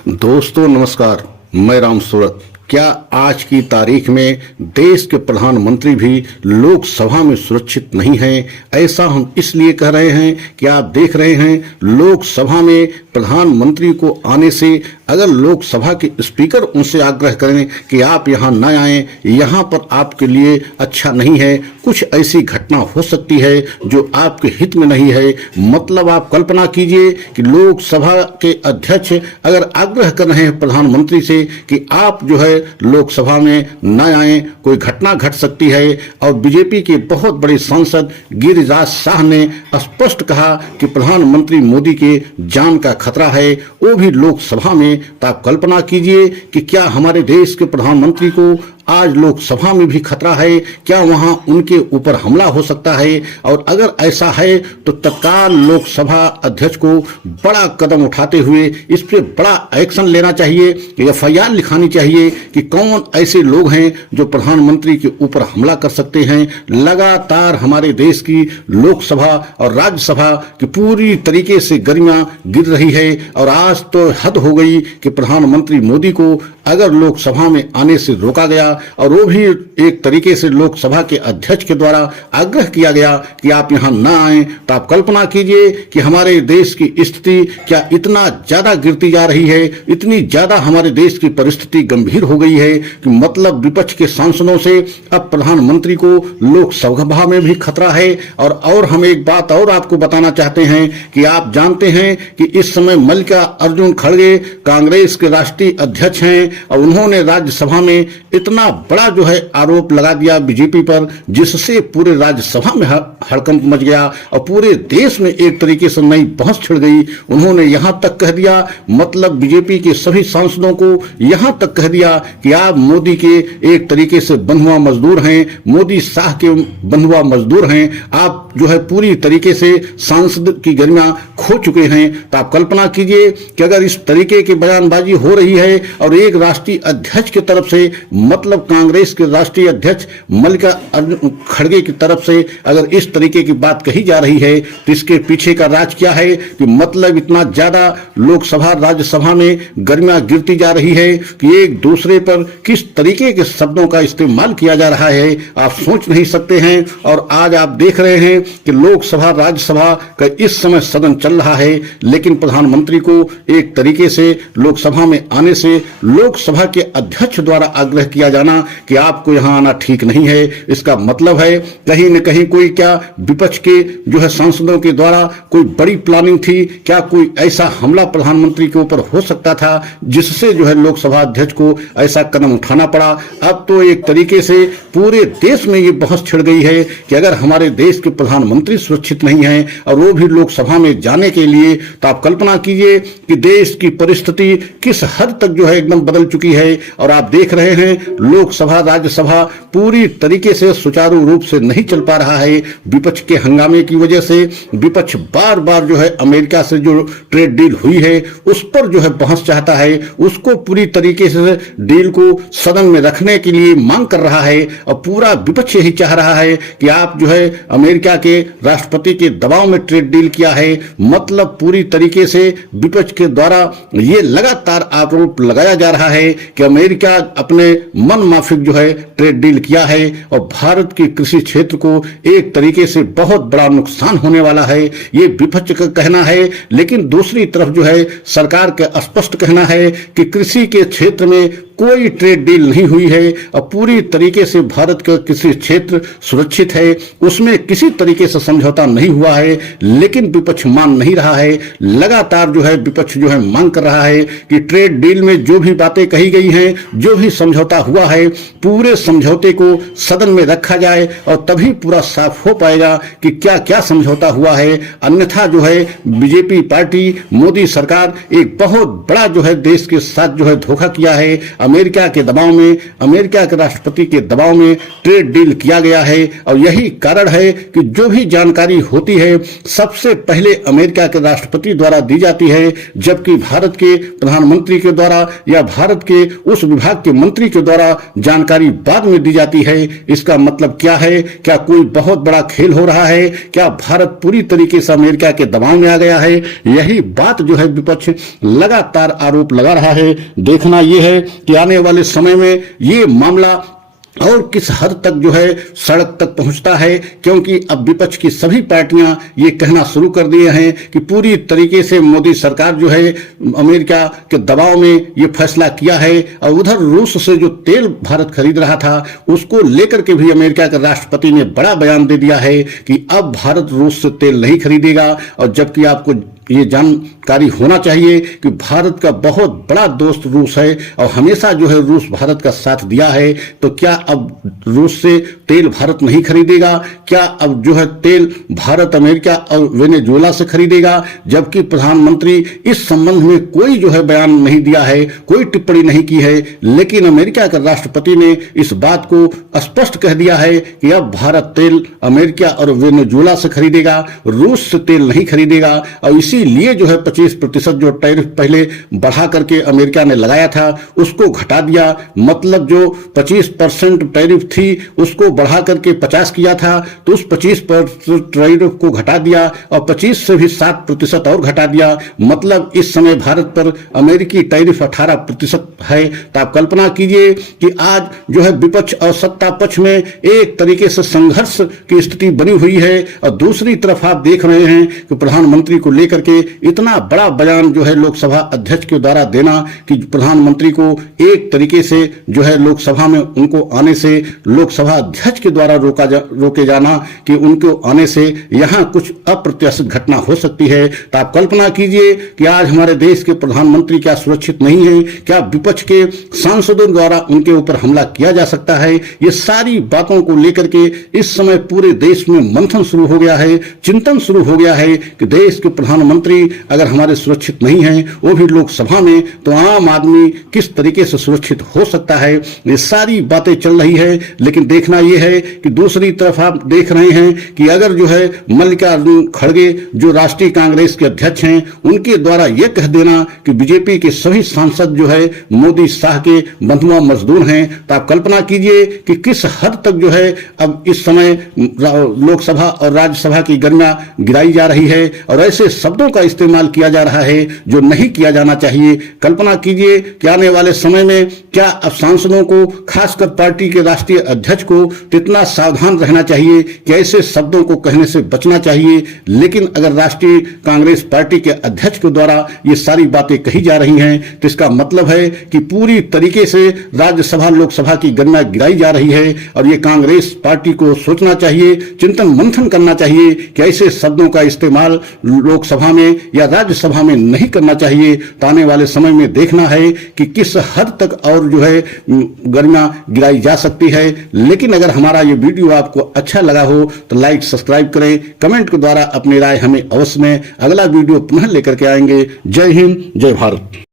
दोस्तों नमस्कार, मैं राम सूरत। क्या आज की तारीख में देश के प्रधानमंत्री भी लोकसभा में सुरक्षित नहीं हैं? ऐसा हम इसलिए कह रहे हैं कि आप देख रहे हैं लोकसभा में प्रधानमंत्री को आने से अगर लोकसभा के स्पीकर उनसे आग्रह करें कि आप यहाँ न आएं, यहाँ पर आपके लिए अच्छा नहीं है, कुछ ऐसी घटना हो सकती है जो आपके हित में नहीं है। मतलब आप कल्पना कीजिए कि लोकसभा के अध्यक्ष अगर आग्रह कर रहे हैं प्रधानमंत्री से कि आप जो है लोकसभा में न आएं, कोई घटना घट सकती है। और बीजेपी के बहुत बड़े सांसद गिरिराज शाह ने स्पष्ट कहा कि प्रधानमंत्री मोदी के जान का खतरा है, वो भी लोकसभा में। तो आप कल्पना कीजिए कि क्या हमारे देश के प्रधानमंत्री को आज लोकसभा में भी खतरा है? क्या वहां उनके ऊपर हमला हो सकता है? और अगर ऐसा है तो तत्काल लोकसभा अध्यक्ष को बड़ा कदम उठाते हुए इस पे बड़ा एक्शन लेना चाहिए, एफआईआर लिखानी चाहिए कि कौन ऐसे लोग हैं जो प्रधानमंत्री के ऊपर हमला कर सकते हैं। लगातार हमारे देश की लोकसभा और राज्यसभा की पूरी तरीके से गरिमा गिर रही है और आज तो हद हो गई कि प्रधानमंत्री मोदी को अगर लोकसभा में आने से रोका गया और वो भी एक तरीके से लोकसभा के अध्यक्ष के द्वारा आग्रह किया गया कि आप यहां न आएं, तो आप कल्पना कीजिए कि हमारे देश की स्थिति क्या इतना ज्यादा गिरती जा रही है, इतनी ज्यादा हमारे देश की परिस्थिति गंभीर हो गई है कि मतलब विपक्ष के सांसदों से अब प्रधानमंत्री को लोकसभा में भी खतरा है। और हम एक बात और आपको बताना चाहते हैं कि आप जानते हैं कि इस समय मल्लिकार्जुन खड़गे कांग्रेस के राष्ट्रीय अध्यक्ष हैं और उन्होंने राज्यसभा में इतना बड़ा जो है आरोप लगा दिया बीजेपी पर, जिससे पूरे राज्यसभा में हड़कंप मच गया और पूरे देश में एक तरीके से नई बहस छिड़ गई। उन्होंने यहां तक कह दिया, मतलब बीजेपी के सभी सांसदों को यहां तक कह दिया कि आप मोदी के एक तरीके से बंधुआ मजदूर हैं, मोदी शाह के बंधुआ मजदूर हैं, आप जो है पूरी तरीके से सांसद की गरिमा खो चुके हैं। तो आप कल्पना कीजिए कि अगर इस तरीके की बयानबाजी हो रही है और एक राष्ट्रीय अध्यक्ष की तरफ से, मतलब कांग्रेस के राष्ट्रीय अध्यक्ष मल्लिकार्जुन खड़गे की तरफ से अगर इस तरीके की बात कही जा रही है तो इसके पीछे का राज क्या है कि मतलब इतना ज्यादा लोकसभा राज्यसभा में गरिमा गिरती जा रही है कि एक दूसरे पर किस तरीके के शब्दों का इस्तेमाल किया जा रहा है आप सोच नहीं सकते हैं। और आज आप देख रहे हैं कि लोकसभा राज्यसभा का इस समय सदन चल रहा है, लेकिन प्रधानमंत्री को एक तरीके से लोकसभा में आने से लोकसभा के अध्यक्ष द्वारा आग्रह किया जाना कि आपको यहां आना ठीक नहीं है। इसका मतलब है कहीं न कहीं कोई क्या विपक्ष के जो है सांसदों के द्वारा कोई बड़ी प्लानिंग थी, क्या कोई ऐसा हमला प्रधानमंत्री के ऊपर हो सकता था जिससे जो है लोकसभा अध्यक्ष को ऐसा कदम उठाना पड़ा। अब तो एक तरीके से पूरे देश में ये बहस छिड़ गई है कि अगर हमारे देश के प्रधानमंत्री सुरक्षित नहीं है और वो भी लोकसभा में जाने के लिए, तो आप कल्पना कीजिए कि देश की परिस्थिति किस हद तक जो है एकदम बदल चुकी है। और आप देख रहे हैं लोकसभा राज्यसभा पूरी तरीके से सुचारू रूप से नहीं चल पा रहा है विपक्ष के हंगामे की वजह से। विपक्ष बार बार जो है अमेरिका से जो ट्रेड डील हुई है उस पर जो है बहस चाहता है, उसको पूरी तरीके से डील को सदन में रखने के लिए मांग कर रहा है और पूरा विपक्ष यही चाह रहा है कि आप जो है अमेरिका के राष्ट्रपति के दबाव में ट्रेड डील किया है। मतलब पूरी तरीके से विपक्ष के द्वारा ये लगातार आरोप लगाया जा रहा है कि अमेरिका अपने मन माफिक जो है ट्रेड डील किया है और भारत के कृषि क्षेत्र को एक तरीके से बहुत बड़ा नुकसान होने वाला है, ये विपक्ष का कहना है। लेकिन दूसरी तरफ जो है सरकार का स्पष्ट कहना है कि कृषि के क्षेत्र में कोई ट्रेड डील नहीं हुई है और पूरी तरीके से भारत का कृषि क्षेत्र सुरक्षित है, उसमें किसी तरीके से समझौता नहीं हुआ है। लेकिन विपक्ष मान नहीं रहा है, लगातार जो है विपक्ष जो है मांग कर रहा है कि ट्रेड डील में जो भी बातें कही गई हैं, जो भी समझौता हुआ है, पूरे समझौते को सदन में रखा जाए और तभी पूरा साफ हो पाएगा कि क्या क्या समझौता हुआ है। अन्यथा जो है बीजेपी पार्टी, मोदी सरकार एक बहुत बड़ा जो है देश के साथ जो है धोखा किया है। अमेरिका के दबाव में, अमेरिका के राष्ट्रपति के दबाव में ट्रेड डील किया गया है। और यही कारण है कि जो भी जानकारी होती है सबसे पहले अमेरिका के राष्ट्रपति द्वारा दी जाती है, जबकि भारत के प्रधानमंत्री के द्वारा या भारत के उस विभाग के मंत्री के द्वारा जानकारी बाद में दी जाती है। इसका मतलब क्या है? क्या कोई बहुत बड़ा खेल हो रहा है? क्या भारत पूरी तरीके से अमेरिका के दबाव में आ गया है? यही बात जो है विपक्ष लगातार आरोप लगा रहा है। देखना यह है कि आने वाले समय में ये मामला और किस हद तक जो है सड़क तक पहुंचता है, क्योंकि अब विपक्ष की सभी पार्टियां ये कहना शुरू कर दिए हैं कि पूरी तरीके से मोदी सरकार जो है अमेरिका के दबाव में ये फैसला किया है। और उधर रूस से जो तेल भारत खरीद रहा था उसको लेकर के भी अमेरिका के राष्ट्रपति ने बड़ा बयान दे दिया है कि अब भारत रूस से तेल नहीं खरीदेगा। और जबकि आपको ये जानकारी होना चाहिए कि भारत का बहुत बड़ा दोस्त रूस है और हमेशा जो है रूस भारत का साथ दिया है। तो क्या अब रूस से तेल भारत नहीं खरीदेगा? क्या अब जो है तेल भारत अमेरिका और वेनेजुएला से खरीदेगा? जबकि प्रधानमंत्री इस संबंध में कोई जो है बयान नहीं दिया है, कोई टिप्पणी नहीं की है। लेकिन अमेरिका के राष्ट्रपति ने इस बात को स्पष्ट कह दिया है कि अब भारत तेल अमेरिका और वेनेजुएला से खरीदेगा, रूस से तेल नहीं खरीदेगा। और इसीलिए जो है 25% जो टैरिफ पहले बढ़ा करके अमेरिका ने लगाया था उसको घटा दिया। मतलब जो 25% टैरिफ थी उसको बढ़ा करके 50 किया था, तो उस 25% टैरिफ को घटा दिया और 25 से भी 7% और घटा दिया। मतलब इस समय भारत पर अमेरिकी टैरिफ 18% है। तो आप कल्पना कीजिए कि आज जो है विपक्ष और सत्ता पक्ष में एक तरीके से संघर्ष की स्थिति बनी हुई है। और दूसरी तरफ आप देख रहे हैं कि प्रधानमंत्री को लेकर के इतना बड़ा बयान जो है लोकसभा अध्यक्ष के द्वारा देना कि प्रधानमंत्री को एक तरीके से जो है लोकसभा में उनको आने से, लोकसभा अध्यक्ष के द्वारा रोके जाना कि उनको आने से यहां कुछ अप्रत्याशित घटना हो सकती है। तो आप कल्पना कीजिए कि आज हमारे देश के प्रधानमंत्री क्या सुरक्षित नहीं है? क्या विपक्ष के सांसदों द्वारा उनके ऊपर हमला किया जा सकता है? ये सारी बातों को लेकर के इस समय पूरे देश में मंथन शुरू हो गया है, चिंतन शुरू हो गया है कि देश के प्रधानमंत्री अगर हमारे सुरक्षित नहीं हैं, वो भी लोकसभा में, तो आम आदमी किस तरीके से सुरक्षित हो सकता है? ये सारी बातें चल रही है। लेकिन देखना यह है कि दूसरी तरफ आप देख रहे हैं कि अगर जो है मल्लिकार्जुन खड़गे जो राष्ट्रीय कांग्रेस के अध्यक्ष हैं, उनके द्वारा यह कह देना कि बीजेपी के सभी सांसद जो है मोदी शाह के बंधुआ मजदूर हैं, तो आप कल्पना कीजिए कि किस हद तक जो है अब इस समय लोकसभा और राज्यसभा की गरिमा गिराई जा रही है और ऐसे शब्दों का इस्तेमाल किया जा रहा है जो नहीं किया जाना चाहिए। कल्पना कीजिए कि आने वाले समय में क्या अब सांसदों को, खासकर पार्टी के राष्ट्रीय अध्यक्ष को इतना सावधान रहना चाहिए कि ऐसे शब्दों को कहने से बचना चाहिए। लेकिन अगर राष्ट्रीय कांग्रेस पार्टी के अध्यक्ष के द्वारा ये सारी बातें कही जा रही हैं तो इसका मतलब है कि पूरी तरीके से राज्यसभा लोकसभा की गरिमा गिराई जा रही है। और ये कांग्रेस पार्टी को सोचना चाहिए, चिंतन मंथन करना चाहिए कि ऐसे शब्दों का इस्तेमाल लोकसभा में या राज्यसभा में नहीं करना चाहिए। तो आने वाले समय में देखना है कि किस हद तक और जो है गरिमा गिराई जा सकती है। लेकिन अगर हमारा ये वीडियो आपको अच्छा लगा हो तो लाइक, सब्सक्राइब करें, कमेंट के द्वारा अपनी राय हमें अवश्य में। अगला वीडियो पुनः लेकर के आएंगे। जय हिंद, जय भारत।